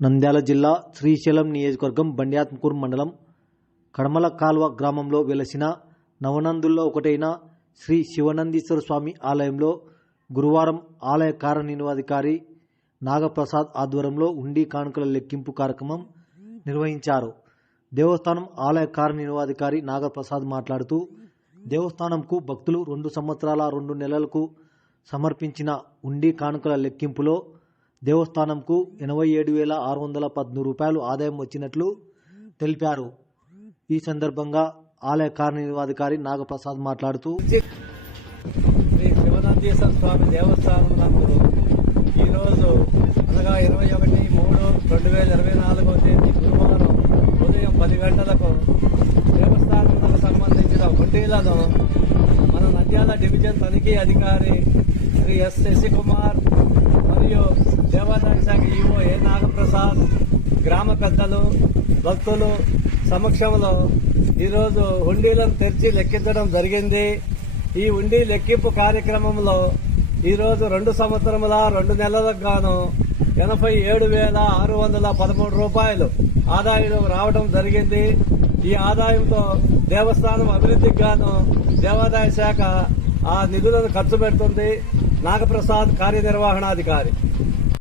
నంద్యాల జిల్లా శ్రీశైలం నియోజకవర్గం బండ్యాత్మకూరు మండలం కడమల కాల్వ గ్రామంలో వెలసిన నవనందుల్లో ఒకటైన శ్రీ శివనందీశ్వర స్వామి ఆలయంలో గురువారం ఆలయ కార్యనిర్వాధికారి నాగప్రసాద్ ఆధ్వర్యంలో ఉండి కానుకల లెక్కింపు కార్యక్రమం నిర్వహించారు. దేవస్థానం ఆలయ కార్యనిర్వాధికారి నాగప్రసాద్ మాట్లాడుతూ దేవస్థానంకు భక్తులు రెండు సంవత్సరాల రెండు నెలలకు సమర్పించిన ఉండి కానుకల లెక్కింపులో దేవస్థానంకు ఎనభై ఏడు వేల ఆరు వందల పద్మూడు రూపాయలు ఆదాయం వచ్చినట్లు తెలిపారు. ఈ సందర్భంగా ఆలయ కార్యనిర్వాధికారి నాగప్రసాద్ మాట్లాడుతూ శ్రీ శివనందీశ్వర స్వామి దేవస్థానం నందు ఈరోజు అనగా ఇరవై ఒకటి మూడు రెండు వేల ఇరవై నాలుగో తేదీ గురువారం ఉదయం పది గంటలకు దేవస్థానంకు సంబంధించిన హుండీలను మన నంద్యాల డివిజన్ తనిఖీ అధికారి శ్రీ ఎస్ శశికుమార్ మరియు శాఖ ఈఓ ఏ నాగప్రసాద్ గ్రామ పెద్దలు భక్తులు సమక్షంలో ఈరోజు హుండీలను తెరిచి లెక్కించడం జరిగింది. ఈ హుండీ లెక్కింపు కార్యక్రమంలో ఈరోజు రెండు సంవత్సరముల రెండు నెలలకు గాను ఎనభై ఏడు వేల ఆరు వందల పదమూడు రూపాయలు ఆదాయం రావడం జరిగింది. ఈ ఆదాయంతో దేవస్థానం అభివృద్ధికి గాను దేవాదాయ శాఖ ఆ నిధులను ఖర్చు పెడుతుంది. నాగప్రసాద్ కార్యనిర్వహణాధికారి.